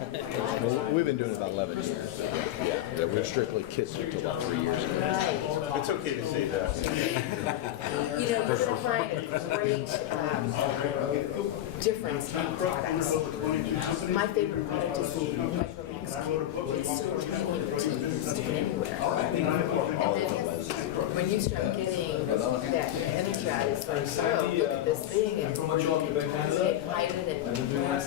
Well, we've been doing it about 11 years. Yeah, we're strictly kids until about 3 years ago. Right. It's okay to say that. You know, you're going to find a great difference in products. My favorite product is the Micromax Cube. It's so tiny and petite, you can stick it anywhere. And then when you start getting that energized, like, oh, look at this thing, and you can hide it, and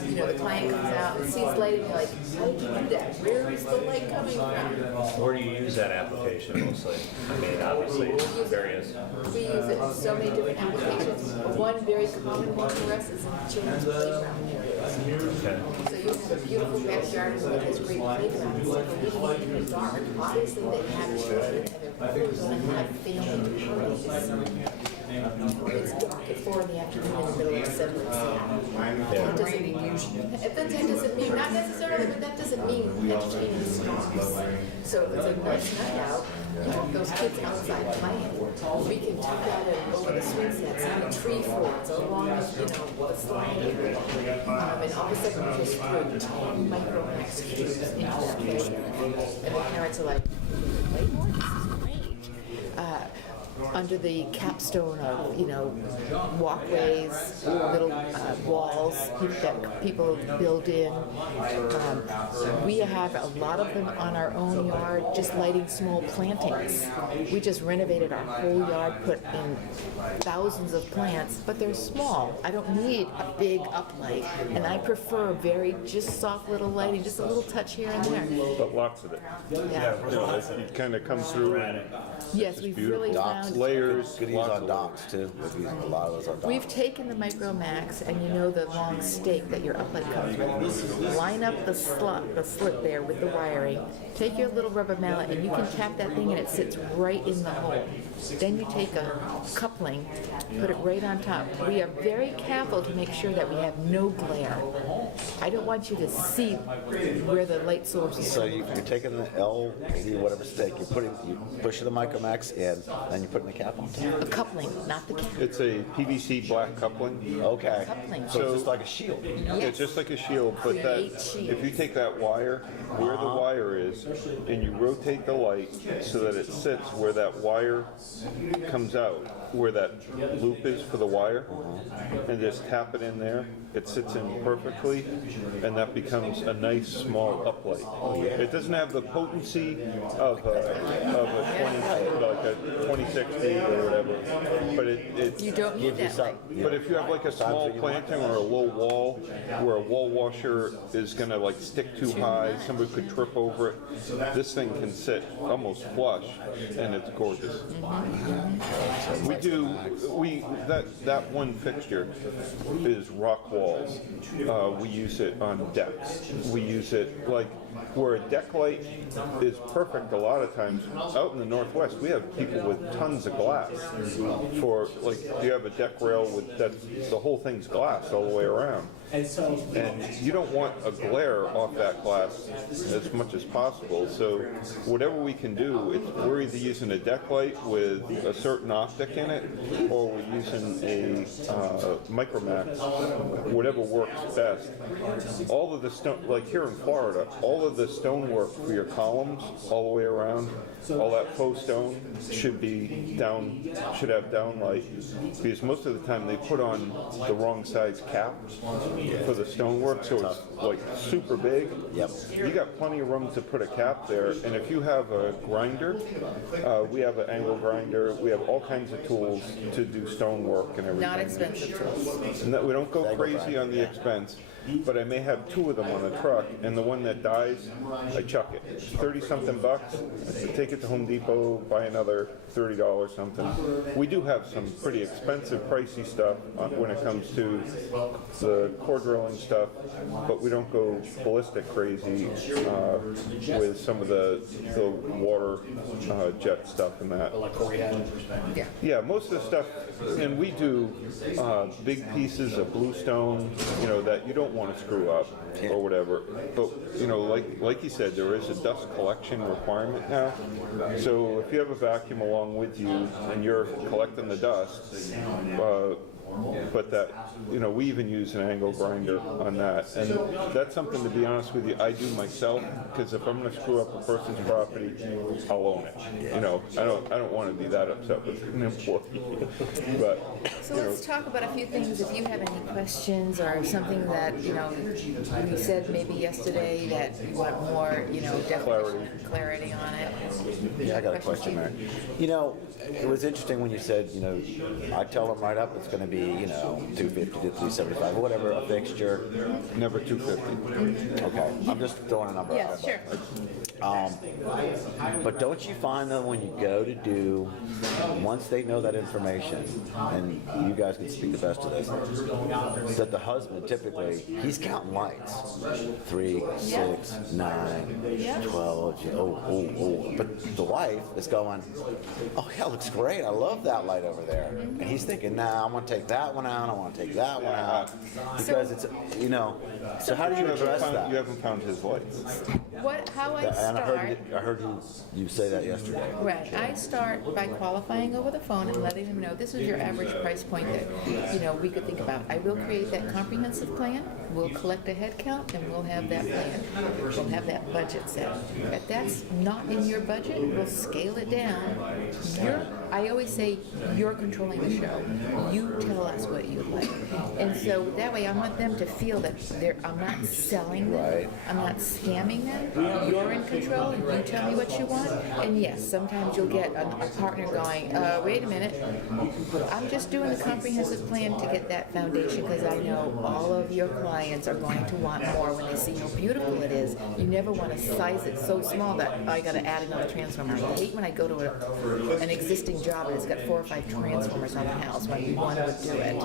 you know, the client comes out and sees light, and you're like, how did you do that? Where is the light coming from? Where do you use that application mostly? I mean, obviously, various. We use it in so many different applications. One very common one for us is in children's playground areas. Okay. So you have a beautiful backyard with this great playground. It's like a little in the dark. Obviously, they have children and they're going to have family parties. It's dark at 4 in the afternoon in the middle of assembly. That doesn't mean not necessarily, but that doesn't mean entertaining storms. So if it's a nice night out, you have those kids outside playing. We can tuck that in over the swing sets and the tree forts along the, the slide area. And all of a sudden you just put 10 Micromax cubes into that playground. And the parents are like, wait more, this is great. Under the capstone of, walkways, little walls that people build in. We have a lot of them on our own yard, just lighting small plantings. We just renovated our whole yard, put in thousands of plants, but they're small. I don't need a big uplight, and I prefer just soft little lighting, just a little touch here and there. But lots of it. Yeah. It kind of comes through and Yes, we've really Docks, found. layers. Good use lots on of docks too. We've used a lot of those on docks. We've taken the Micromax, and the long stake that your uplight comes with. Line up the slit there with the wiring. Take your little rubber mallet, and you can tap that thing, and it sits right in the hole. Then you take a coupling, put it right on top. We are very careful to make sure that we have no glare. I don't want you to see where the light source is. So you're taking the L80 whatever stake, you push the Micromax in, and you put the cap on top. A coupling, not the cap. It's a PVC black coupling. Okay. Coupling. So it's just like a shield. It's just like a shield, but Create shield. if you take that wire, where the wire is, and you rotate the light so that it sits where that wire comes out, where that loop is for the wire, and just tap it in there, it sits in perfectly, and that becomes a nice small uplight. It doesn't have the potency of a 2060 or whatever, but it You don't need that light. but if you have like a small planting or a low wall where a wall washer is going to like stick too high, somebody could trip over it, this thing can sit almost flush and it's gorgeous. That one fixture is rock walls. We use it on decks. We use it like where a deck light is perfect a lot of times. Out in the Northwest, we have people with tons of glass. For like, you have a deck rail with the whole thing's glass all the way around. And you don't want a glare off that glass as much as possible. So whatever we can do, we're either using a deck light with a certain optic in it, or we're using a Micromax, whatever works best. All of the stone, like here in Florida, all of the stonework for your columns all the way around, all that faux stone should have downlight, because most of the time they put on the wrong size cap for the stonework, so it's like super big. Yep. You got plenty of room to put a cap there, and if you have a grinder, we have an angle grinder, we have all kinds of tools to do stonework and everything. Not expensive tools. No, we don't go crazy on the expense, but I may have 2 of them on a truck, and the one that dies, I chuck it. 30-something bucks. I say, take it to Home Depot, buy another $30 something. We do have some pretty expensive, pricey stuff when it comes to the core drilling stuff, but we don't go ballistic crazy with some of the water jet stuff and that. Yeah, most of the stuff, and we do big pieces of bluestone, that you don't want to screw up or whatever. But like you said, there is a dust collection requirement now. So if you have a vacuum along with you and you're collecting the dust, but that, we even use an angle grinder on that, and that's something, to be honest with you, I do myself, because if I'm going to screw up a person's property, I'll own it. I don't want to be that upset with an employee. But So let's talk about a few things. If you have any questions or something that, we said maybe yesterday that you want more, definition, clarity on it. Yeah, I got a question there. It was interesting when you said, I tell them right up it's going to be, 250 to 375 or whatever, a fixture. never 250. Okay, I'm just throwing a number Yeah, out. sure. But don't you find that when you go to do, once they know that information, and you guys can speak the best to this, that the husband typically, he's counting lights. 3, 6, 9, 12, oh. But the wife is going, oh yeah, looks great. I love that light over there. And he's thinking, nah, I want to take that one out. I want to take that one out. Because it's, so how do you address that? You haven't found his lights. How I And start. I heard you say that yesterday. Right. I start by qualifying over the phone and letting them know this is your average price point that, we could think about. I will create that comprehensive plan. We'll collect a head count and we'll have that plan. We'll have that budget set. If that's not in your budget, we'll scale it down. I always say you're controlling the show. You tell us what you'd like. And so that way I want them to feel that I'm not selling them. Right. I'm not scamming them. You're in control and you tell me what you want. And yes, sometimes you'll get a partner going, wait a minute, I'm just doing the comprehensive plan to get that foundation because I know all of your clients are going to want more when they see how beautiful it is. You never want to size it so small that I got to add another transformer. I hate when I go to an existing job and it's got 4 or 5 transformers on the house when one would do it.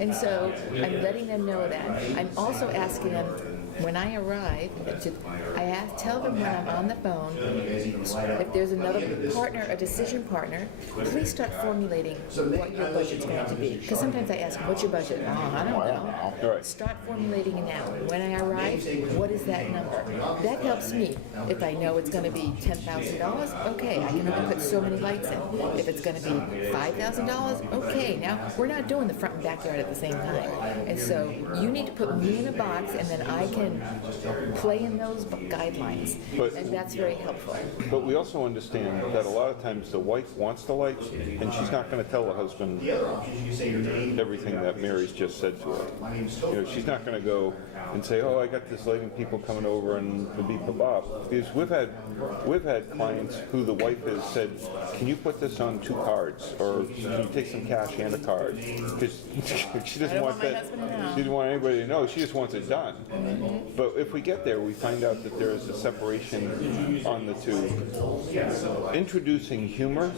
And so I'm letting them know that. I'm also asking them, when I arrive, tell them when I'm on the phone, if there's another partner, a decision partner, please start formulating what your budget's going to be. Because sometimes I ask them, what's your budget? Oh, I don't know. Right. Start formulating it now. When I arrive, what is that number? That helps me. If I know it's going to be $10,000, okay, I can only put so many lights in. If it's going to be $5,000, okay, now we're not doing the front and backyard at the same time. And so you need to put me in a box and then I can play in those guidelines. And that's very helpful. But we also understand that a lot of times the wife wants the lights, and she's not going to tell the husband everything that Mary's just said to her. She's not going to go and say, "Oh, I got this lighting people coming over and the beep the bop." Because we've had clients who the wife has said, "Can you put this on 2 cards, or can you take some cash and a card?" Because she doesn't want that. She doesn't want anybody to know. She just wants it done. But if we get there, we find out that there is a separation on the two. Introducing humor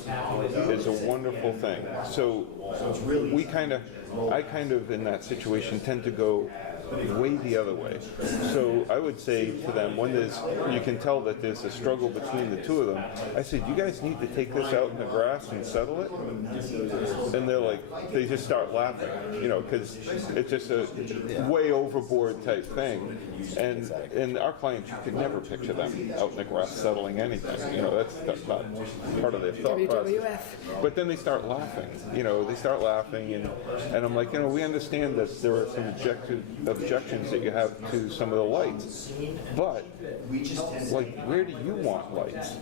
is a wonderful thing. So I kind of in that situation tend to go way the other way. So I would say to them, when you can tell that there's a struggle between the two of them, I said, you guys need to take this out in the grass and settle it. And they just start laughing, because it's just a way overboard type thing. And our clients, you could never picture them out in the grass settling anything. That's not part of their thought process. But then they start laughing, and I'm like, we understand that there are some objections that you have to some of the lights, but where do you want lights?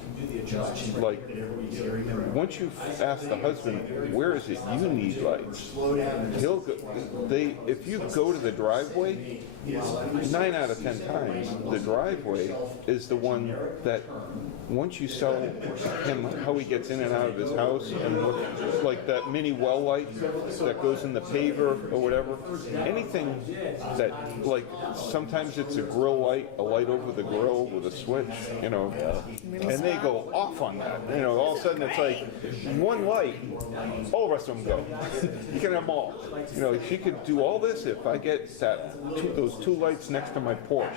Once you ask the husband, where is it you need lights, he'll go. If you go to the driveway, 9 out of 10 times, the driveway is the one that, once you sell him how he gets in and out of his house, and like that mini well light that goes in the paver or whatever, anything that, sometimes it's a grill light, a light over the grill with a switch, and they go off on that. All of a sudden it's like one light, all the rest of them go. You can have them all. She could do all this if I get those 2 lights next to my porch,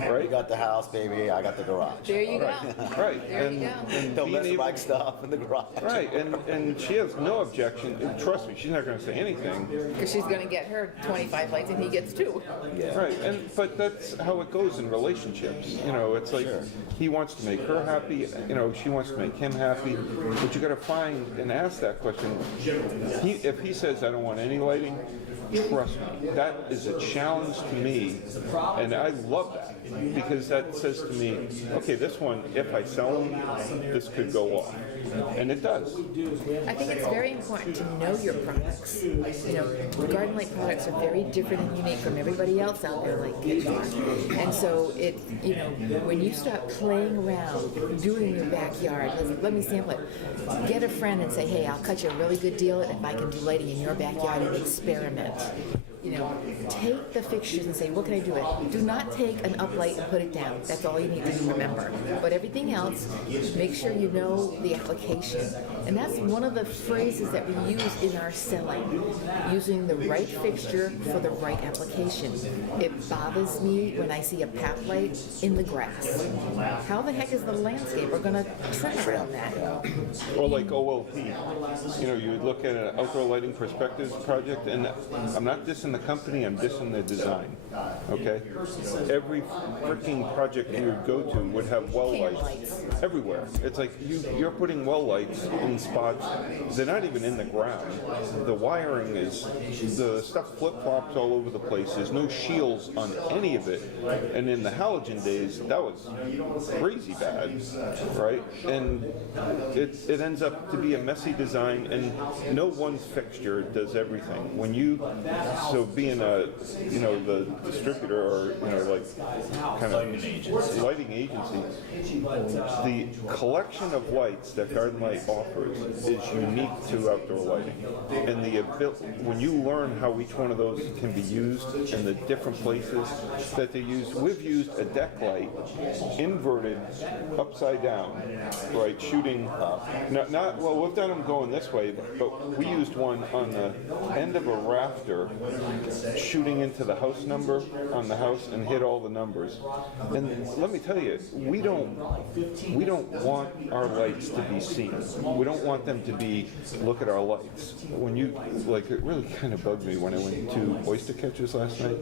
right? You got the house, baby. I got the garage. There you go. Right. There you go. And Don't being mess able- like stuff in the garage. Right, and she has no objection. And trust me, she's not going to say anything. Because she's going to get her 25 lights and he gets 2. Yeah. Right, but that's how it goes in relationships. steps. You know, it's like he wants to make her happy. You know, she wants to make him happy. But you got to find and ask that question. If he says I don't want any lighting, trust me, that is a challenge to me, and I love that because that says to me, okay, this one, if I sell them, this could go off, and it does. I think it's very important to know your products. You know, garden light products are very different and unique from everybody else out there, like kids are. And so it, you know, when you start playing around, doing your backyard, let me sample it. Get a friend and say, hey, I'll cut you a really good deal if I can do lighting in your backyard and experiment. You know, take the fixtures and say, what can I do with it? Do not take an uplight and put it down. That's all you need to remember. But everything else, make sure you know the application. And that's one of the phrases that we use in our selling, using the right fixture for the right application. It bothers me when I see a path light in the grass. How the heck is the landscaper going to trim around that? Or like OLP, you know, you would look at an outdoor lighting perspectives project, and I'm not dissing the company, I'm dissing the design, okay? Every freaking project you would go to would have well lights everywhere. It's like you're putting well lights in spots, they're not even in the ground. The wiring is, the stuff flip-flops all over the place, there's no shields on any of it, and in the halogen days, that was crazy bad, right? And it ends up to be a messy design, and no one fixture does everything. When you, so being a, you know, the distributor or, you know, like kind of lighting agency, the collection of lights that Garden Light offers is unique to outdoor lighting. And the when you learn how each one of those can be used and the different places that they use, we've used a deck light inverted upside down, right, shooting, not well, we've done them going this way, but we used one on the end of a rafter shooting into the house number on the house and hit all the numbers. And let me tell you, we don't want our lights to be seen. We don't want them to be, look at our lights. When you, like, it really kind of bugged me when I went to oyster catchers last night,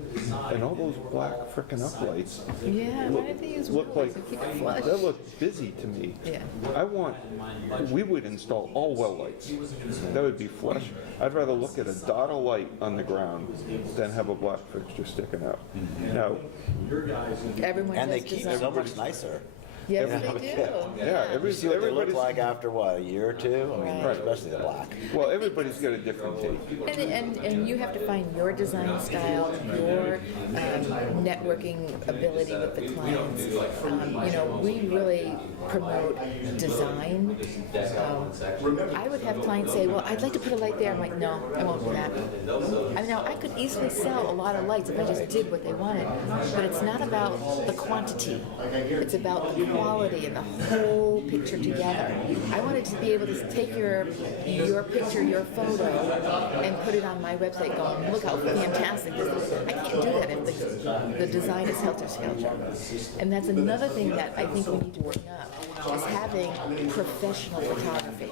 and all those black frickin' uplights. Yeah, why did they use look wood like, to keep it flush? that looked busy to me. Yeah. We would install all well lights. That would be flush. I'd rather look at a dot of light on the ground than have a black fixture sticking out. Now, Everyone And they does keep design. so much nicer. Yes, they do. yeah, You see what they look everybody's, like after what, a year or two? I mean, Right. especially the black. well, everybody's got a different take. And you have to find your design style, your networking ability with the clients. You know, we really promote design. I would have clients say, well, I'd like to put a light there. I'm like, no, I won't do that. I mean, now, I could easily sell a lot of lights if I just did what they wanted, but it's not about the quantity. It's about the quality and the whole picture together. I wanted to be able to take your picture, your photo, and put it on my website going, look how fantastic this is. I can't do that if the design is helter-skelter. And that's another thing that I think we need to bring up, is having professional photography.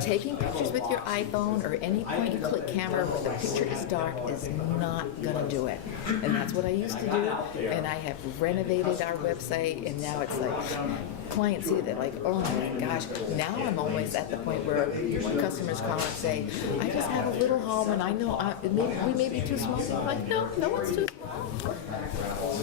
Taking pictures with your iPhone or any point-and-click camera where the picture is dark is not going to do it. And that's what I used to do, and I have renovated our website, and now it's like, clients see that like, oh my gosh, now I'm always at the point where when customers call and say, I just have a little home and I know we may be too small. I'm like, no one's too small.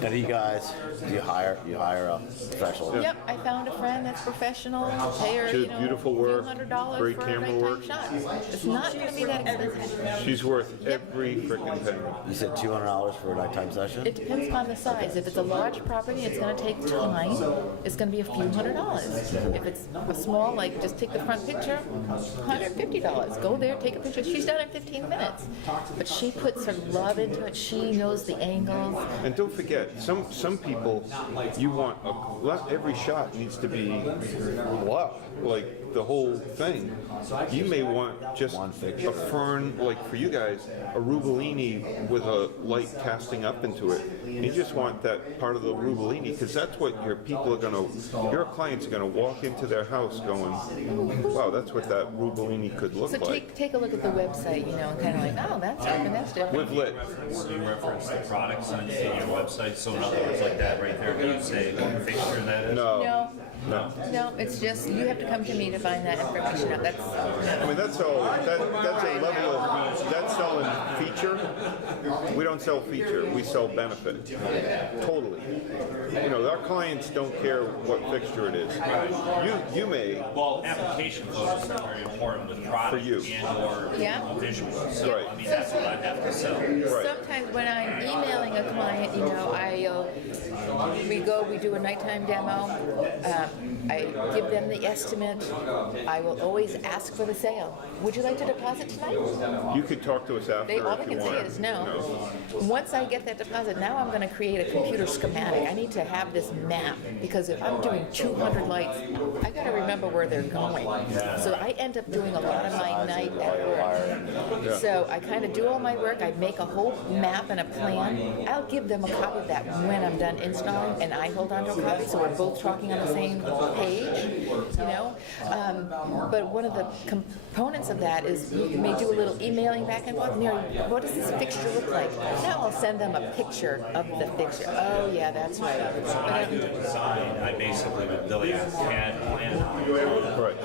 Now, do you guys, do you hire a professional? Yep, I found a friend that's professional, pay her, She has beautiful work, $100 great for a camera nighttime work. shot. It's not going to be that expensive. She's worth every frickin' penny. You said $200 for a nighttime session? It depends upon the size. If it's a large property, it's going to take time. It's going to be a few $100s. If it's a small, like just take the front picture, $150. Go there, take a picture. She's done it in 15 minutes. But she puts her love into it. She knows the angles. And don't forget, some people, you want, every shot needs to be, wow, like the whole thing. You may want just a fern, like for you guys, a rubellini with a light casting up into it. You just want that part of the rubellini, because that's what your people are your clients are gonna walk into their house going, wow, that's what that rubellini could look So like. take a look at the website, and kind of like, oh, that's different, that's different. With lit. Do you reference the products on your website So in other words, like that right there, can you say what fixture that is? No. No, it's just, you have to come to me to find that information out. That's, I mean, that's all, that's a level of, that's selling feature. We don't sell feature, we sell benefit. Totally. You know, our clients don't care what fixture it is. You may, Well, application photos are very important with product you. and/or Yeah. visuals. Right. I mean, that's what I have to sell. right. sometimes when I'm emailing a client, you know, we do a nighttime demo. I give them the estimate. I will always ask for the sale. Would you like to deposit tonight? You could talk to us after All if they you can say want. is no. Once I get that deposit, now I'm going to create a computer schematic. I need to have this map because if I'm doing 200 lights, I got to remember where they're going. So I end up doing a lot of my night at work. So I kind of do all my work. I make a whole map and a plan. I'll give them a copy of that when I'm done installing, and I hold on to a copy so we're both talking on the same page, you know. But one of the components of that is you may do a little emailing back and forth. Mary, what does this fixture look like? Now I'll send them a picture of the fixture. Oh yeah, that's right. When I do the design, I basically would build a CAD plan. Right.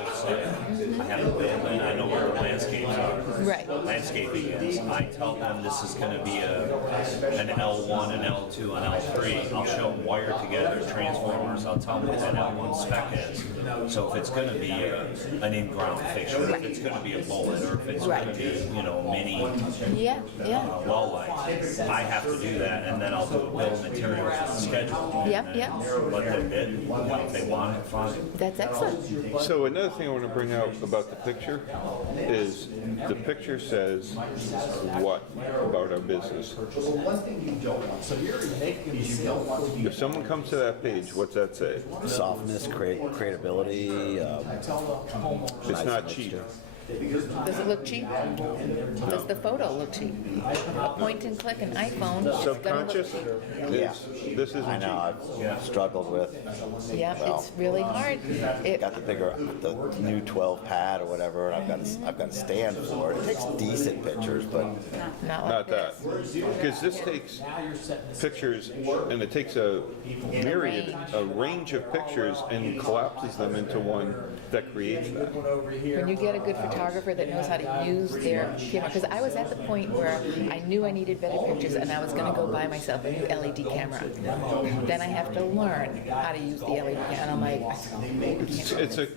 I have a building, I know where the landscapes are. Right. Landscaping is, I tell them this is going to be an L1, an L2, an L3. I'll show them wired together, transformers. I'll tell them what that L1 spec is. So if it's going to be an in-ground fixture, if it's going to be a bullet, or if it's going to be, you know, mini Yeah, yeah. well lights, I have to do that, and then I'll do a bill of materials schedule. Yep, yep. Let them bid, you know, if they want it, fine. That's excellent. So another thing I want to bring out about the picture is the picture says what about our business? If someone comes to that page, what's that say? Softness, creatability. It's nice not mixture. cheap. Does it look cheap? Does the photo look cheap? A point and click an iPhone. It's gonna look Subconscious? cheap. Yeah. This isn't I know. cheap. I've struggled with. Yeah, Well, it's really hard. Got the new 12 pad or whatever, and I've got a stand for it. It takes decent pictures, but Not like Not that. this. Because this takes pictures and it takes a myriad, a range of pictures and collapses them into one that creates that. When you get a good photographer that knows how to use their camera, because I was at the point where I knew I needed better pictures and I was going to go buy myself a new LED camera. Then I have to learn how to use the LED camera, and I'm like,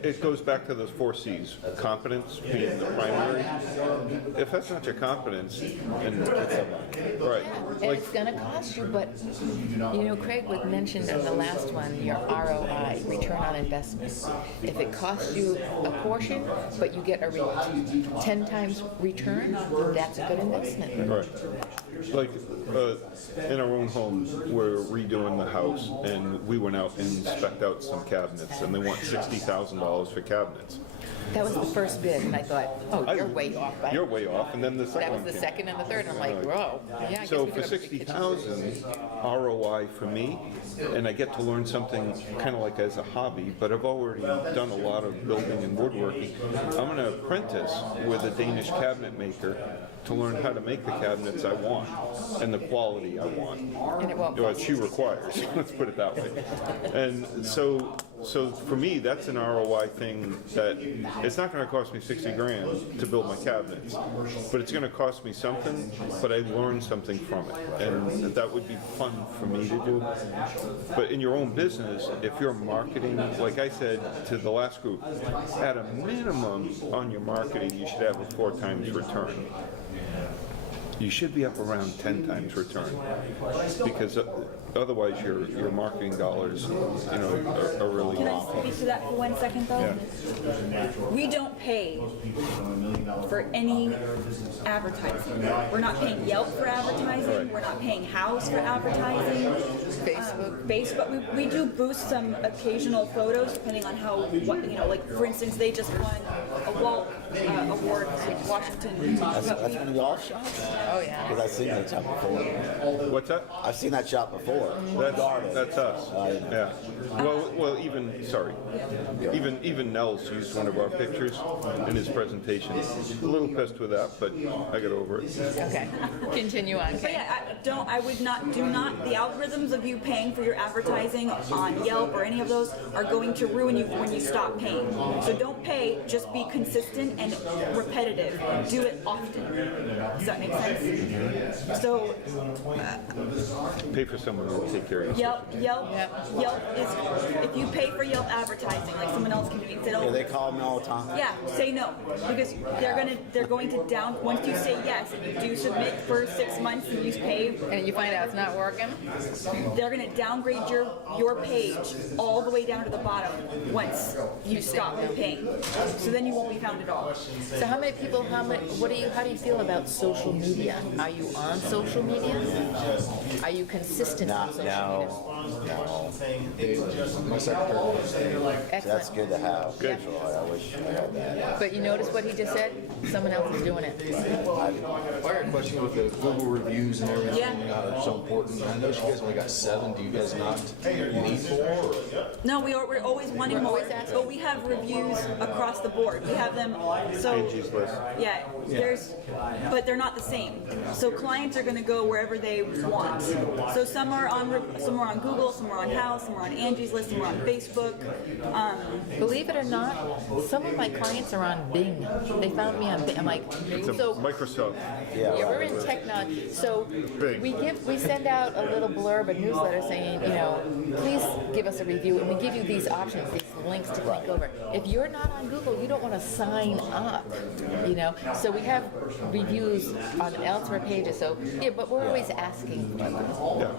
It goes back to those 4 C's. Competence being the primary. If that's not your competence, and right, and like it's going to cost you, but you know, Craig was mentioned in the last one, your ROI, return on investment. If it costs you a portion, but you get a 10 times return, that's a good investment. right, like in our own home, we're redoing the house, and we went out and spec'd out some cabinets, and they want $60,000 for cabinets. That was the first bid, and I thought, oh, you're way off. Right? You're way off, and then the That second was one the came. second and the third, and I'm like, whoa. Yeah, I guess So we for could have a big kitchen. 60,000 ROI for me, and I get to learn something kind of like as a hobby, but I've already done a lot of building and woodworking. I'm going to apprentice with a Danish cabinet maker to learn how to make the cabinets I want and the quality I want. And it won't What cost she requires, let's put it that way. And so for me, that's an ROI thing that it's not going to cost me 60 grand to build my cabinets, but it's going to cost me something, but I learned something from it. And that would be fun for me to do. But in your own business, if you're marketing, like I said to the last group, at a minimum on your marketing, you should have a 4 times return. You should be up around 10 times return, because otherwise your marketing dollars, you know, are really Can I low. speak to that for 1 second though? Yeah. We don't pay for any advertising. We're not paying Yelp for advertising. We're not paying House for advertising. Facebook. We do boost some occasional photos depending on what you know. Like for instance, they just won a Walt award in Washington. that's one of y'all shops. Oh, yeah. Because I've seen that shop before. What's that? I've seen that shop before. before. That's us. Yeah. Well, even Nels used one of our pictures in his presentation. A little pissed with that, but I got over it. Okay, continue on. But yeah, the algorithms of you paying for your advertising on Yelp or any of those are going to ruin you when you stop paying. So don't pay, just be consistent and repetitive. Do it often. Does that make sense? So Pay for someone who will take care of you. Yelp is, if you pay for Yelp advertising, like someone else can do, you say, Yeah, they call me all the time. yeah, say no, because they're going to down, once you say yes and you do submit for 6 months and you pay, And you find out it's not working? they're going to downgrade your page all the way down to the bottom once you stop paying. So then you won't be found at all. So how do you feel about social media? Are you on social media? Are you consistent on social media? No. My secretary. Excellent. That's good to have. Yeah. Actually, I wish I had that. But you notice what he just said? Someone else is doing it. I got a question with the Google reviews and everything. Yeah. So important. I know you guys only got 7. Do you guys not need more? Or? No, we're always wanting more, but we have reviews across the board. We have them, so, Angie's List. yeah, but they're not the same. So clients are gonna go wherever they want. So some are on Google, some are on House, some are on Angie's List, some are on Facebook. Believe it or not, some of my clients are on Bing. They found me on Bing. I'm like, so Microsoft. Yeah. yeah, we're in technology. So Bing. we send out a little blurb, a newsletter saying, please give us a review, and we give you these options, these links to click over. If you're not on Google, you don't want to sign up, So we have reviews on elsewhere pages. So yeah, but we're always asking. Yeah.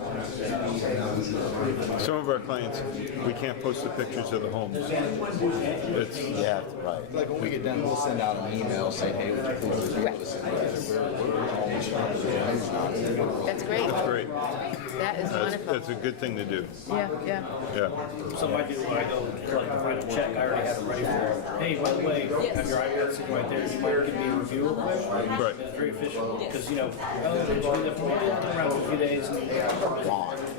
Some of our clients, we can't post the pictures of the homes. It's Yeah, right. Like when we get done, we'll send out an email saying, hey, would you please review Right. this? We're always trying to reviews now. That's great. great. That is wonderful. That's a good thing to do. Yeah. Yeah. So I do, when I go collect the final check, I already have it ready for, hey, by the way, have your iPad sitting right there, you might give me a review. Right. It's very official, because, did you do that for me? Around a few days, and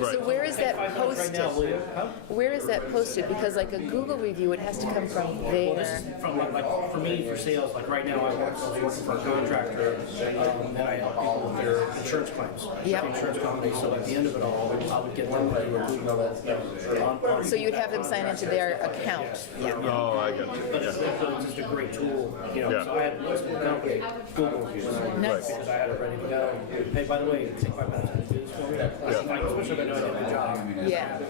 So where is that right posted? now, will you? Huh? Where is that posted? Because like a Google review, it has to come from there. From, like, for me, for sales, like right now, I was working for a contractor, and I help people with their insurance claims. Yep. Insurance companies, so at the end of it all, I would get them to do a Google. So you'd have them sign into their account. Yeah. Oh, I got you. But it's just a great tool, Yeah. So I had most of the company Google reviews. Nice. Because I had it ready to go. Hey, by the way, take 5 minutes to do this for me. Especially if I know I did a good job. Yeah.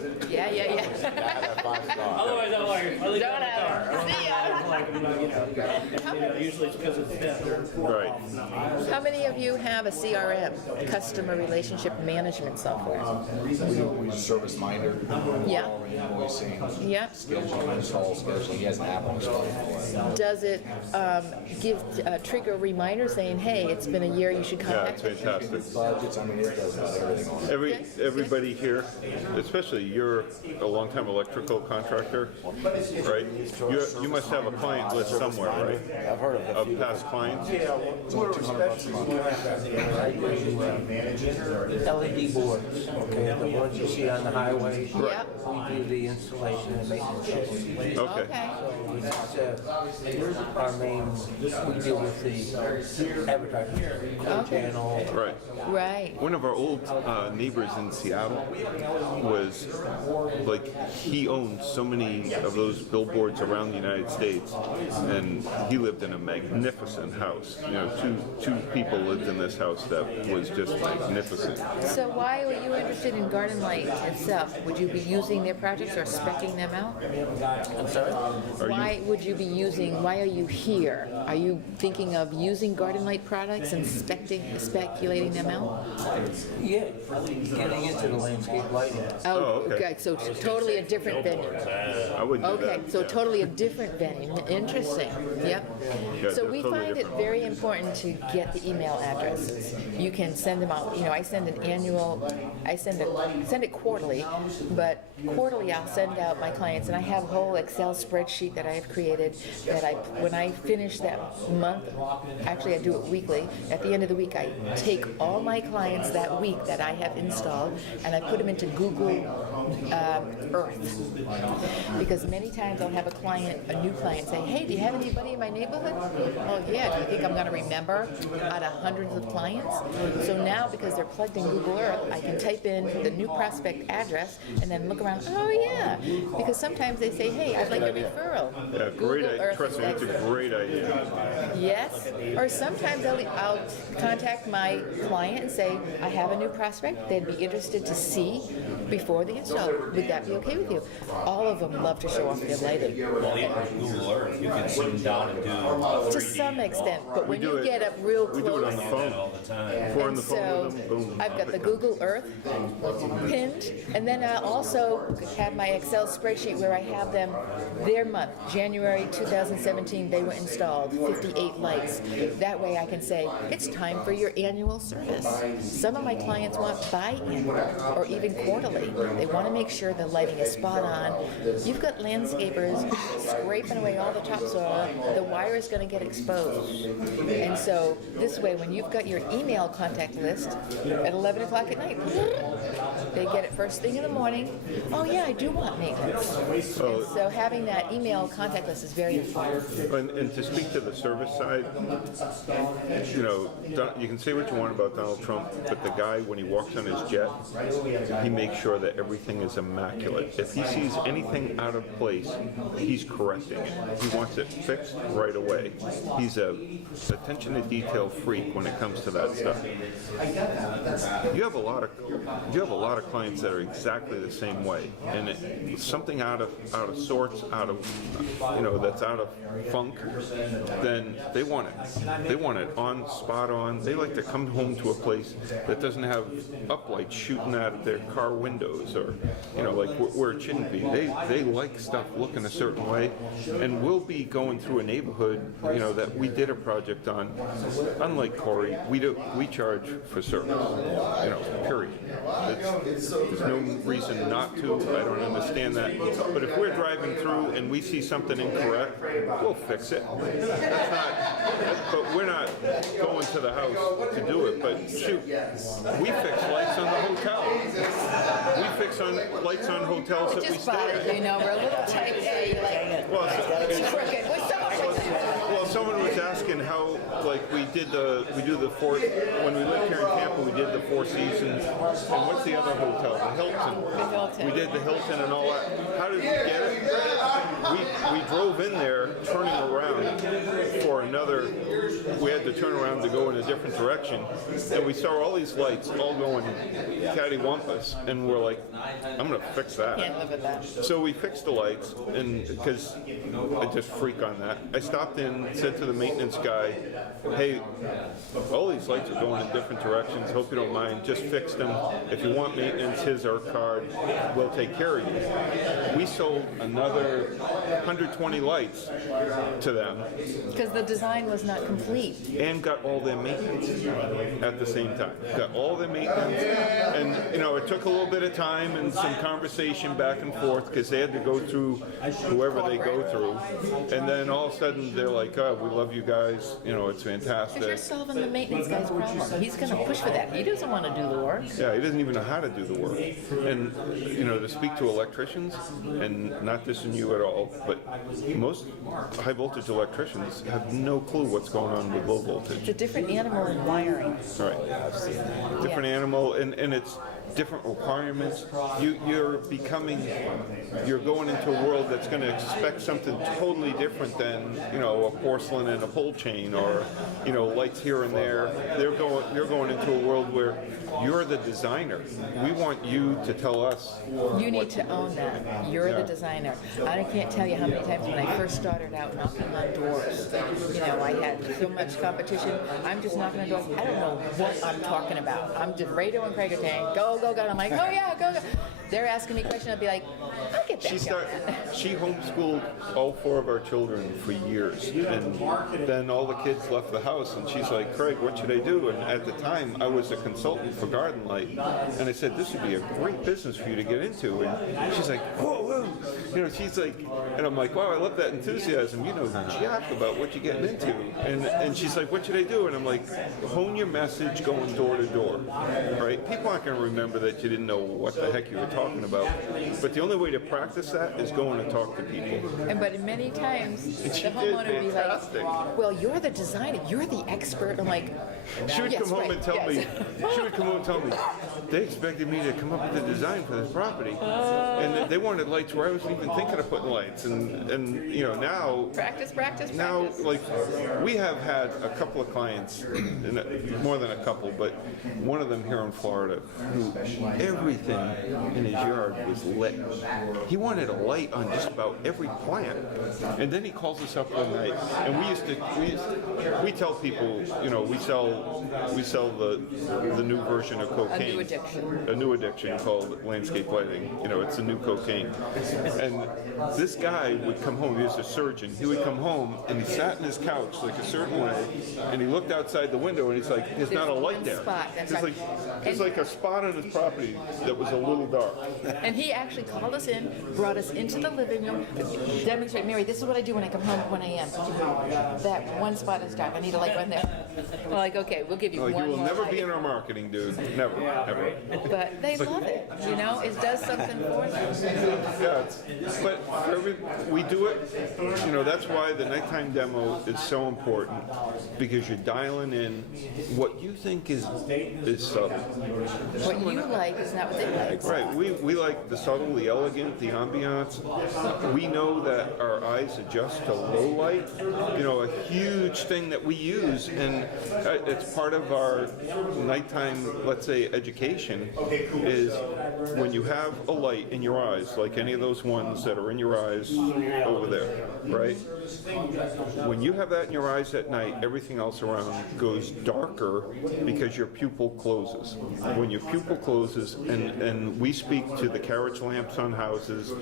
Otherwise, I'm like, I leave it in the car. Don't see ya. Like, usually it's because it's dead. Right. How many of you have a CRM, customer relationship management software? We use Service Minder. Yeah. Invoicing. Yeah. Scheduling, install scheduling. He has an app on his phone. Does it trigger a reminder saying, hey, it's been a year, you should Yeah, it's contact us? Budgets, fantastic. it does about everything on it. Everybody here, especially you're a long-time electrical contractor, right? You must have a client list somewhere, right? I've heard of it. Of past clients? LED boards, okay, the ones you see on the highway. Yep. We do the installation and maintenance. Okay. Okay. It's our main, we deal with the advertising channel. Right. Right. One of our old neighbors in Seattle was like, he owned so many of those billboards around the United States, and he lived in a magnificent house. Two people lived in this house that was just magnificent. So why were you interested in Garden Light itself? Would you be using their projects or speccing them out? I'm sorry? Why are you here? Are you thinking of using Garden Light products and speculating them out? Yeah, getting into the landscape lighting. Oh, okay. okay, so totally a different venue. I wouldn't do Okay, that. so totally a different venue. Interesting. Yep. Yeah, So they're we totally find it different. very important to get the email addresses. You can send them out. I send it quarterly, but quarterly I'll send out my clients, and I have a whole Excel spreadsheet that I have created that when I finish that month, actually I do it weekly. At the end of the week, I take all my clients that week that I have installed, and I put them into Google Earth. Because many times I'll have a new client say, hey, do you have anybody in my neighborhood? Oh yeah, do you think I'm going to remember out of hundreds of clients? So now, because they're plugged in Google Earth, I can type in the new prospect address and then look around, oh yeah, because sometimes they say, hey, I'd like a referral. Yeah, great idea. Trust me, it's a great idea. Yes, or sometimes I'll contact my client and say, I have a new prospect they'd be interested to see before the install. Would that be okay with you? All of them love to show off their lighting. Well, even with Google Earth, you can zoom down and do 3D. To some extent, but when do you it- get up real We do it on close. the That phone. all the time. If we're on And the phone so with them, boom. I've got the Google Earth pinned, and then I also have my Excel spreadsheet where I have them their month, January 2017, they were installed, 58 lights. That way I can say, it's time for your annual service. Some of my clients want bi-annual or even quarterly. They want to make sure the lighting is spot on. You've got landscapers scraping away all the topsoil, the wire is going to get exposed. And so this way, when you've got your email contact list at 11 o'clock at night, they get it first thing in the morning. Oh yeah, I do want maintenance. And so having that email contact list is very important. And to speak to the service side, you know, you can say what you want about Donald Trump, but the guy, when he walks on his jet, he makes sure that everything is immaculate. If he sees anything out of place, he's correcting it. He wants it fixed right away. He's a attention to detail freak when it comes to that stuff. You have a lot of clients that are exactly the same way, and it's something out of sorts, that's out of funk, then they want it. They want it on, spot on. They like to come home to a place that doesn't have uplights shooting out of their car windows, or like where it shouldn't be. They like stuff looking a certain way, and we'll be going through a neighborhood, that we did a project on. Unlike Corey, we charge for service, period. There's no reason not to. I don't understand that. But if we're driving through and we see something incorrect, we'll fix it. But we're not going to the house to do it. But shoot, we fix lights on the hotel. We fix lights on hotels that we Just stay bought at. it, we're a little type A, like, it's crooked. What's so much like that? Well, someone was asking how, we do the Four, when we lived here in Tampa, we did the Four Seasons, and what's the other hotel? The Hilton. The Hilton. We did the Hilton and all that. How did we get it? We drove in there, turning around for another, we had to turn around to go in a different direction, and we saw all these lights all going cattywampus, and we're like, I'm gonna fix that. Can't live with that. So we fixed the lights, and because I just freak on that, I stopped in, said to the maintenance guy, hey, all these lights are going in different directions, hope you don't mind, just fix them. If you want maintenance, here's our card, we'll take care of you. We sold another 120 lights to them Because the design was not complete. and got all their maintenance at the same time. Got all their maintenance, and it took a little bit of time and some conversation back and forth because they had to go through whoever they go through, and then all of a sudden they're like, oh, we love you guys, it's Because you're fantastic. solving the maintenance guy's problem. He's going to push for that. He doesn't want to do the work. Yeah, he doesn't even know how to do the work. And, to speak to electricians, and not dissing you at all, but most high voltage electricians have no clue what's going on with low voltage. It's a different animal in wiring. Right. Different animal, and it's different requirements. You're going into a world that's going to expect something totally different than, a porcelain and a pole chain, or, lights here and there. You're going into a world where you're the designer. We want you to tell us. You need to own that. You're the designer. I can't tell you how many times when I first started out knocking on doors, I had so much competition. I'm just knocking on doors. I don't know what I'm talking about. I'm just radio and Craig are saying, go, go, go. I'm like, oh yeah, go, go. They're asking me questions, I'll be like, I'll get that. She homeschooled all 4 of our children for years, and then all the kids left the house, and she's like, Craig, what should I do? And at the time, I was a consultant for Garden Light, and I said, this would be a great business for you to get into. And she's like, whoa, whoa. You know, she's like, and I'm like, wow, I love that enthusiasm. You know jack about what you're getting into. And she's like, what should I do? And I'm like, hone your message going door to door, right? People aren't going to remember that you didn't know what the heck you were talking about. But the only way to practice that is going to talk to people. But many times, the she did homeowner would be like, fantastic. well, you're the designer, you're the expert. I'm like, She would yes, come home right, and tell me, yes. she would come home and tell me, they expected me to come up with the design for this property. And they wanted lights where I wasn't even thinking of putting lights. And you know, now, Practice, practice, now, practice. like, we have had a couple of clients, more than a couple, but one of them here in Florida, who everything in his yard was lit. He wanted a light on just about every plant. And then he calls us up one night, and we tell people, you know, we sell the new version of cocaine. A new addiction called landscape lighting. You know, it's a new cocaine. And this guy would come home, he was a surgeon, he would come home and he sat in his couch like a certain way, and he looked outside the window and he's like, there's not a light there. There's like a spot on his property that was a little dark. And he actually called us in, brought us into the living room, demonstrate, Mary, this is what I do when I come home at 1 a.m. That one spot is dark, I need a light right there. We're like, okay, we'll give you Like, one you will more never light. be in our marketing, dude. Never, ever. But they love it, you know, it does something for them. Yeah, but we do it, you know, that's why the nighttime demo is so important, because you're dialing in what you think is subtle. What you like is not what they like. Right, we like the subtle, the elegant, the ambiance. We know that our eyes adjust to low light, you know, a huge thing that we use, and it's part of our nighttime, let's say, education, is when you have a light in your eyes, like any of those ones that are in your eyes over there, right? When you have that in your eyes at night, everything else around goes darker because your pupil closes. When your pupil closes, and we speak to the carriage lamps on houses,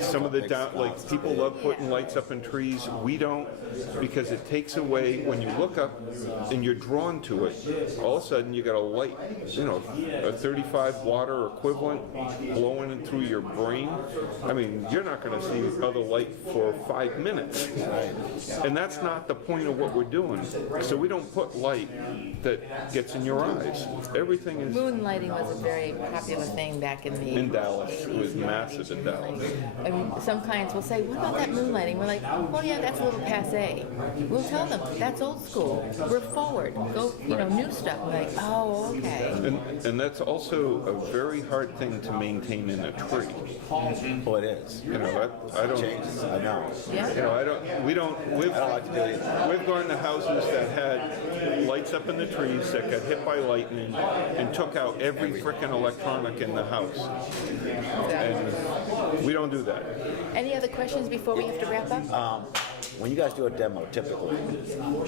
some of the like people love putting lights up in trees. We don't, because it takes away, when you look up and you're drawn to it, all of a sudden you got a light, you know, a 35 watt or equivalent blowing in through your brain. I mean, you're not going to see other light for 5 minutes. And that's not the point of what we're doing. So we don't put light that gets in your eyes. Everything is... Moonlighting was a very popular thing back in the... In Dallas. It was massive in Dallas. I mean, some clients will say, what about that moonlighting? We're like, well, yeah, that's a little passé. We'll tell them, that's old school. We're forward. Go, you know, new stuff. We're like, oh, okay. And that's also a very hard thing to maintain in a tree. Oh, it is. You know, I don't... Changes, I know. Yeah. You know, we've gone to houses that had lights up in the trees that got hit by lightning and took out every frickin' electronic in the house. And we don't do that. Any other questions before we have to wrap up? When you guys do a demo, typically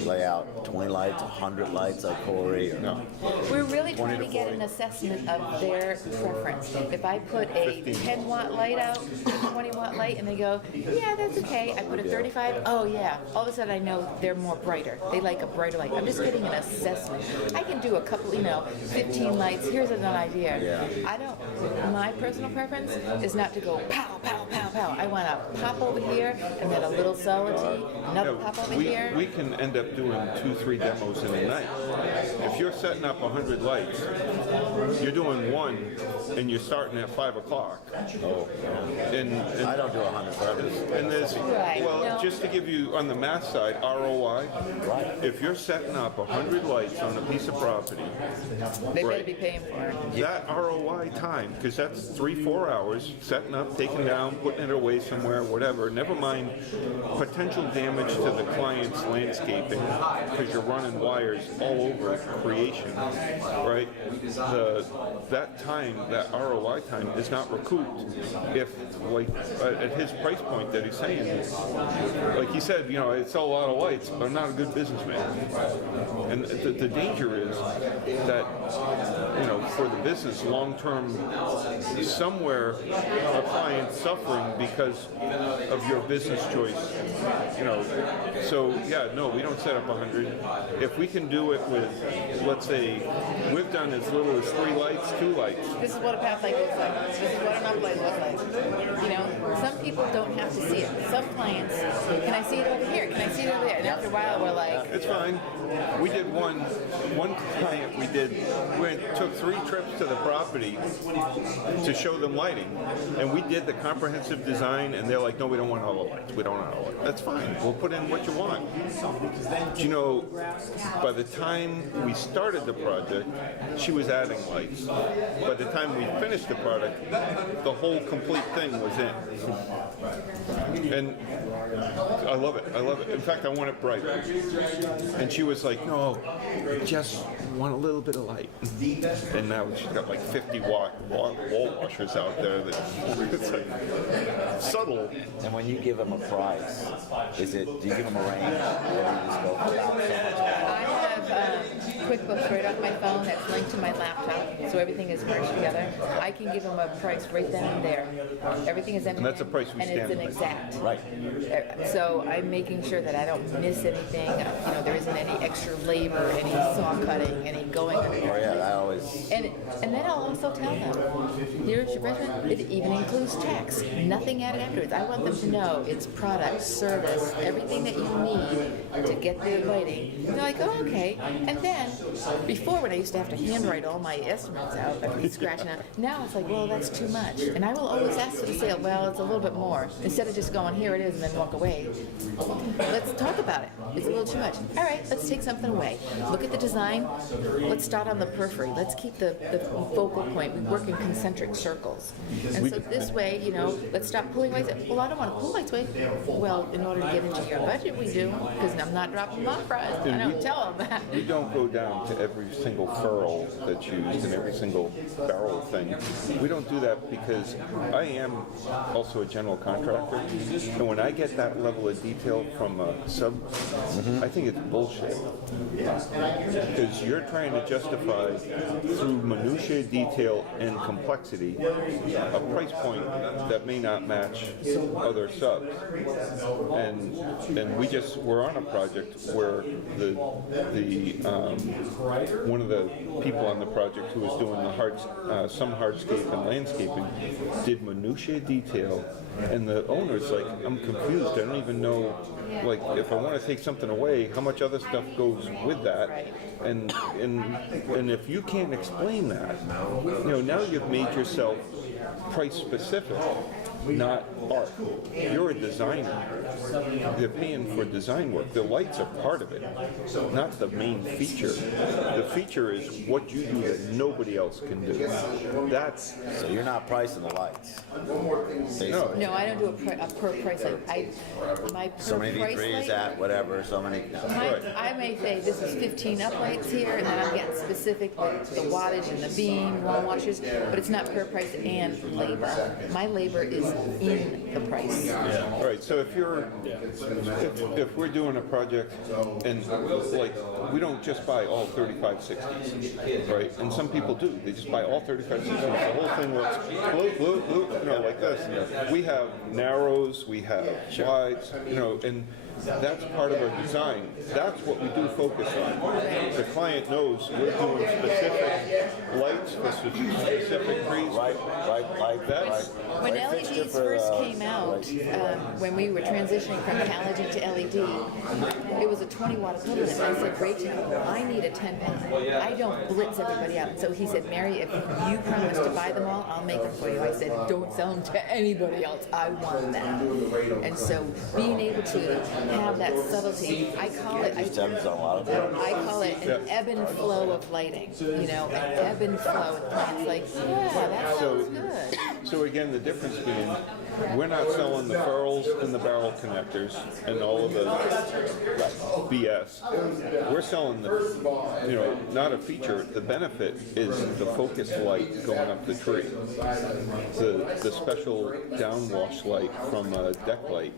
lay out 20 lights, 100 lights like Corey? Or no? We're really 20 trying to to get 40. an assessment of their preference. If I put a 10 watt light out, a 20 watt light, and they go, yeah, that's okay. I put a 35, oh yeah. All of a sudden I know they're more brighter. They like a brighter light. I'm just getting an assessment. I can do a couple, you know, 15 lights. Here's an idea. Yeah. I don't, my personal preference is not to go pow, pow, pow, pow. I want to pop over here and then a little solidity, another pop over here. We can end up doing 2-3 demos in a night. If you're setting up 100 lights, you're doing one, and you're starting at 5 o'clock. Oh, And I don't do 100, but and there's, Right. well, No. just to give you on the math side, ROI, Right. if you're setting up 100 lights on a piece of property, They better right. be paying for it. that ROI time, because that's 3-4 hours, setting up, taking down, putting it away somewhere, whatever. Never mind potential damage to the client's landscaping because you're running wires all over creation, right? That time, that ROI time is not recouped if, like, at his price point that he's saying, like he said, you know, I sell a lot of lights, but I'm not a good businessman. And the danger is that, you know, for the business long term, somewhere a client's suffering because of your business choice, you know. So yeah, no, we don't set up 100. If we can do it with, let's say, we've done as little as 3 lights, 2 lights. This is what a path light looks like. This is what an uplight looks like. You know, some people don't have to see it. Some clients, can I see it over here? Can I see it over there? And after a while, we're like, It's fine. We did one client, we took 3 trips to the property to show them lighting. And we did the comprehensive design, and they're like, no, we don't want all the lights. We don't want all the lights. That's fine. We'll put in what you want. You know, by the time we started the project, she was adding lights. By the time we finished the product, the whole complete thing was in. And I love it. I love it. In fact, I want it bright. And she was like, no, I just want a little bit of light. And now she's got like 50-watt wall washers out there that it's like subtle. And when you give them a price, do you give them a range, or do you just go about so much? I have QuickBooks right off my phone that's linked to my laptop, so everything is merged together. I can give them a price right then and there. Everything is in. And that's a price we and it's stand an by. exact. Right. So I'm making sure that I don't miss anything. You know, there isn't any extra labor, any saw cutting, any going. Oh yeah, that always. And then I'll also tell them, here's your measurement. It even includes tax. Nothing added afterwards. I want them to know it's product, service, everything that you need to get the lighting. They're like, oh, okay. And then, before when I used to have to handwrite all my estimates out, I'd be scratching out. Now it's like, well, that's too much. And I will always ask for the sale, well, it's a little bit more. Instead of just going, here it is, and then walk away. Let's talk about it. It's a little too much. All right, let's take something away. Look at the design. Let's start on the periphery. Let's keep the focal point. We work in concentric circles. And so this way, you know, let's stop pulling lights. Well, I don't want to pull lights away. Well, in order to get into your budget, we do, because I'm not dropping them off price. I don't tell them that. We don't go down to every single furrow that's used and every single barrel thing. We don't do that because I am also a general contractor, and when I get that level of detail from a sub, I think it's bullshit. Because you're trying to justify through minutiae, detail, and complexity a price point that may not match other subs. And we're on a project where one of the people on the project who was doing the some hardscape and landscaping did minutiae detail, and the owner's like, I'm confused. I don't even know, like, if I want to take something away, how much other stuff goes with that, and if you can't explain that, you know, now you've made yourself price specific, not art. You're a designer. They're paying for design work. The lights are part of it, not the main feature. The feature is what you do that nobody else can do. That's So you're not pricing the lights. No, I don't do a per price light. My per So many price V3s light. at whatever. So many. I may say this is 15 uplights here, and then I'm getting specific with the wattage and the beam, wall washers, but it's not per price and labor. My labor is in the price. all right. So if we're doing a project and like we don't just buy all 3560s, right? And some people do. They just buy all 3560s. The whole thing looks blue, you know, like this. We have narrows, we have wides, you know, and that's part of our design. That's what we do focus on. The client knows we're doing specific lights for specific trees. Right. That's When LEDs first came out, when we were transitioning from halogen to LED, it was a 20-watt equivalent. And I said, Rachel, I need a 10-watt. I don't blitz everybody out. So he said, Mary, if you promise to buy them all, I'll make them for you. I said, don't sell them to anybody else. I want them. And so being able to have that subtlety, I call it an ebb and flow of lighting. You know, an ebb and flow. And the client's like, yeah, that sounds good. so again, the difference being we're not selling the ferrules and the barrel connectors and all of the BS. We're selling the, not a feature. The benefit is the focus light going up the tree, the special downwash light from a deck light,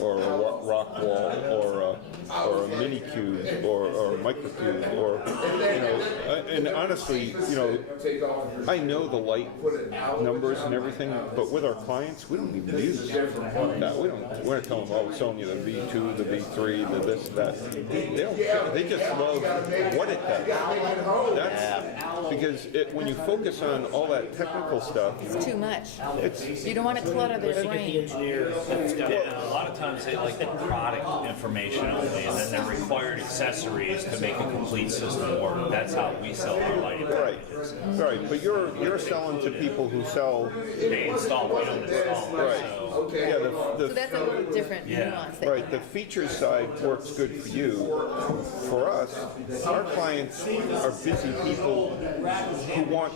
or a rock wall, or a mini cube, or a micro cube, or and honestly, I know the light numbers and everything, but with our clients, we don't even use that. We're not telling them, oh, we're selling you the V2, the V3, the this, that. They don't care. They just love what it does. That's because when you focus on all that technical stuff, It's too much. You don't want to clutter their Look at the brain. engineer that's got Yeah, a lot of times they like the product information only, and then the required accessories to make a complete system work. That's how we sell our lighting packages. right. But you're selling to people who sell, They install, we don't install. right? So, Yeah, So that's a little different Yeah. nuance. That right. The feature side works good for you. For us, our clients are busy people who want.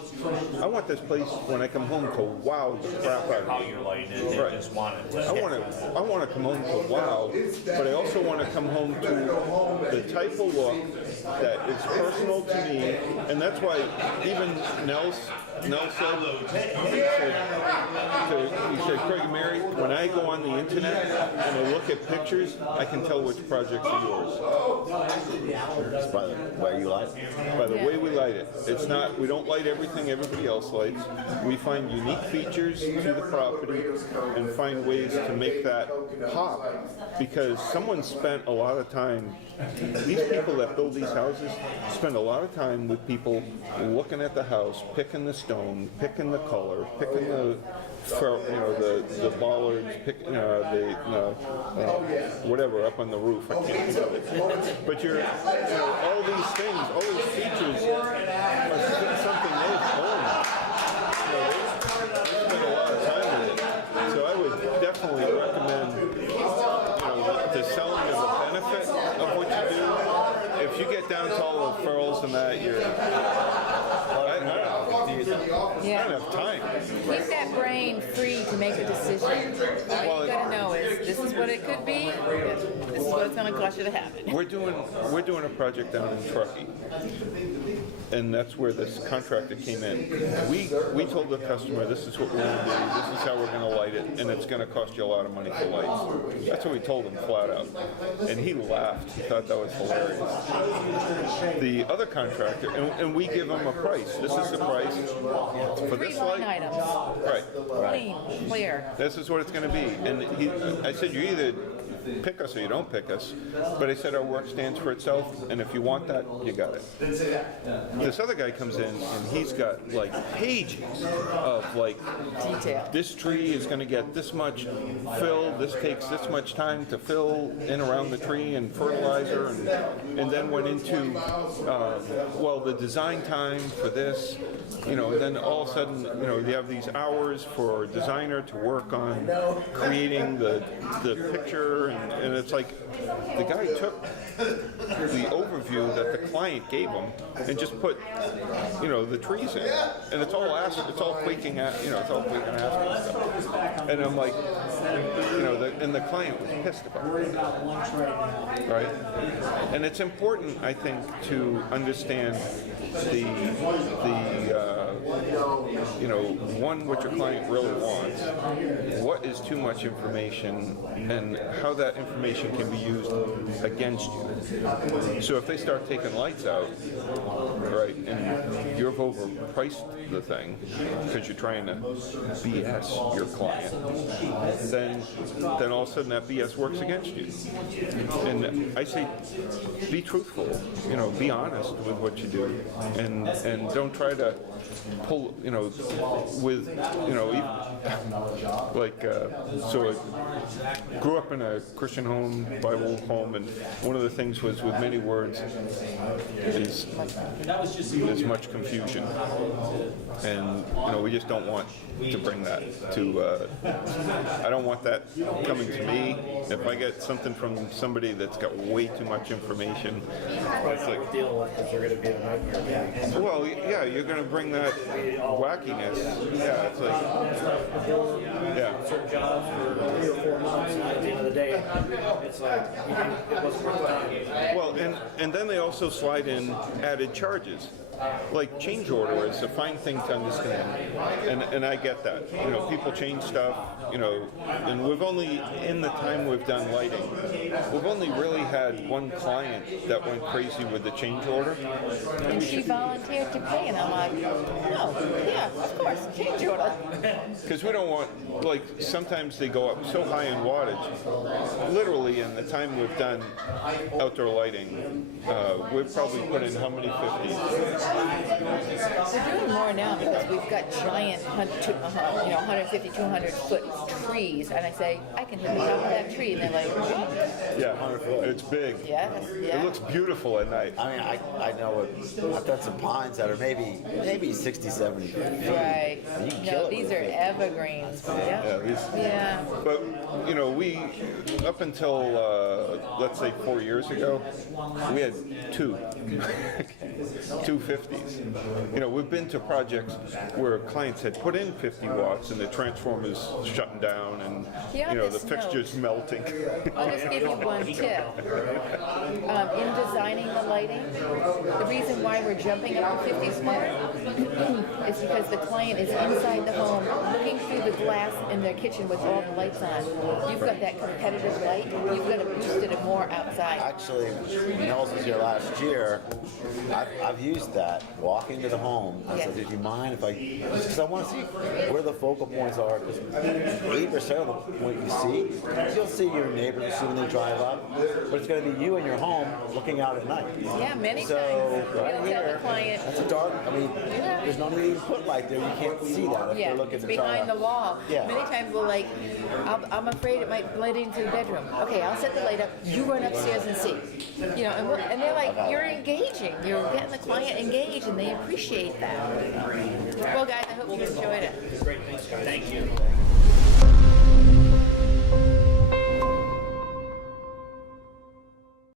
I want this place when I come home to wow the crap out how of me. you're lighting it, they Right. just want it to. I want to come home to wow, but I also want to come home to the type of look that is personal to me, and that's why even Nell said, he said, Craig and Mary, when I go on the internet and I look at pictures, I can tell which projects are yours It's by the way you light. by the way we light it. It's not, we don't light everything everybody else lights. We find unique features to the property and find ways to make that pop, because someone spent a lot of time, these people that build these houses spend a lot of time with people looking at the house, picking the stone, picking the color, picking the bollards, whatever up on the roof. I can't think of it. But all these things, all these features are something they've owned. They spend a lot of time with it. So I would definitely recommend, the selling of the benefit of what you do. If you get down to all the ferrules and that, I don't have time. Keep that brain free to make a decision. All you gotta know is, this is what it could be, this is what it's gonna cost you to have it. We're doing a project down in Truckee, and that's where this contractor came in. We told the customer, this is what we're going to do, this is how we're going to light it, and it's going to cost you a lot of money for lights. That's what we told him flat out, and he laughed. He thought that was hilarious. The other contractor, and we give him a price. This is the price for Three this line light. items, Right. clean, clear. This is what it's going to be. And I said, you either pick us or you don't pick us. But I said our work stands for itself, and if you want that, you got it. This other guy comes in, and he's got like pages of like, Detail. this tree is going to get this much fill, this takes this much time to fill in around the tree and fertilizer, and then went into, the design time for this, and then all of a sudden, you have these hours for a designer to work on creating the picture, and it's like the guy took the overview that the client gave him and just put, the trees in, and it's all quaking aspen stuff. And I'm like, and the client was pissed about it, right? And it's important, I think, to understand one, what your client really wants, what is too much information, and how that information can be used against you. So if they start taking lights out, right, and you've overpriced the thing because you're trying to BS your client, then all of a sudden that BS works against you. And I say, be truthful, be honest with what you do, and don't try to pull, with, so I grew up in a Christian home, Bible home, and one of the things was with many words is much confusion. And, we just don't want to bring that to, I don't want that coming to me. If I get something from somebody that's got way too much information, it's like, Dealing with, because they're gonna be a nightmare. well, yeah, you're gonna bring that wackiness. Yeah, it's like, yeah. Certain jobs for 3 or 4 months, and at the end of the day, it's like, it wasn't worth the time. Well, and then they also slide in added charges. Like change order is a fine thing to understand, and I get that. You know, people change stuff. You know, and we've only, in the time we've done lighting, we've only really had one client that went crazy with the change order. And she volunteered to pay, and I'm like, no, yeah, of course, change order. Because we don't want, like, sometimes they go up so high in wattage. Literally, in the time we've done outdoor lighting, we've probably put in how many 50s? We're doing more now because we've got giant, 150, 200 foot trees, and I say, I can hit the top of that tree, and they're like, what? Yeah, it's big. Yeah, yeah. It looks beautiful at night. I mean, I know I've done some pines that are maybe 60, 70 feet. Right. You can kill No, it these with are 50. evergreens. Yeah, these, Yeah. but, you know, we, up until, let's say 4 years ago, we had two 50s. You know, we've been to projects where clients had put in 50 watts and the transformers shutting down and, Yeah, you know, the this knows. fixtures melting. I'll just give you one tip. In designing the lighting, the reason why we're jumping up to 50 square is because the client is inside the home looking through the glass in their kitchen with all the lights on. You've got that competitive light, you've got to boost it more outside. Actually, Nels was here last year. I've used that. Walk into the home. I said, "Did you mind if I?" Because I want to see where the focal points are. Because 80% of the point you see, you'll see your neighbors, you'll see when they drive up, but it's going to be you in your home looking out at night. Yeah, many So times. right We'll tell here, the client, that's a dark. I mean, there's no need to even put light there. You can't see that if yeah, they're looking it's to try behind to- the wall. Yeah. Many times we're like, I'm afraid it might blend into the bedroom. Okay, I'll set the light up. You run upstairs and see. You know, and they're like, you're engaging. You're getting the client engaged, and they appreciate that. Well, guys, I hope you enjoyed it. Great, thanks, guys. Thank you.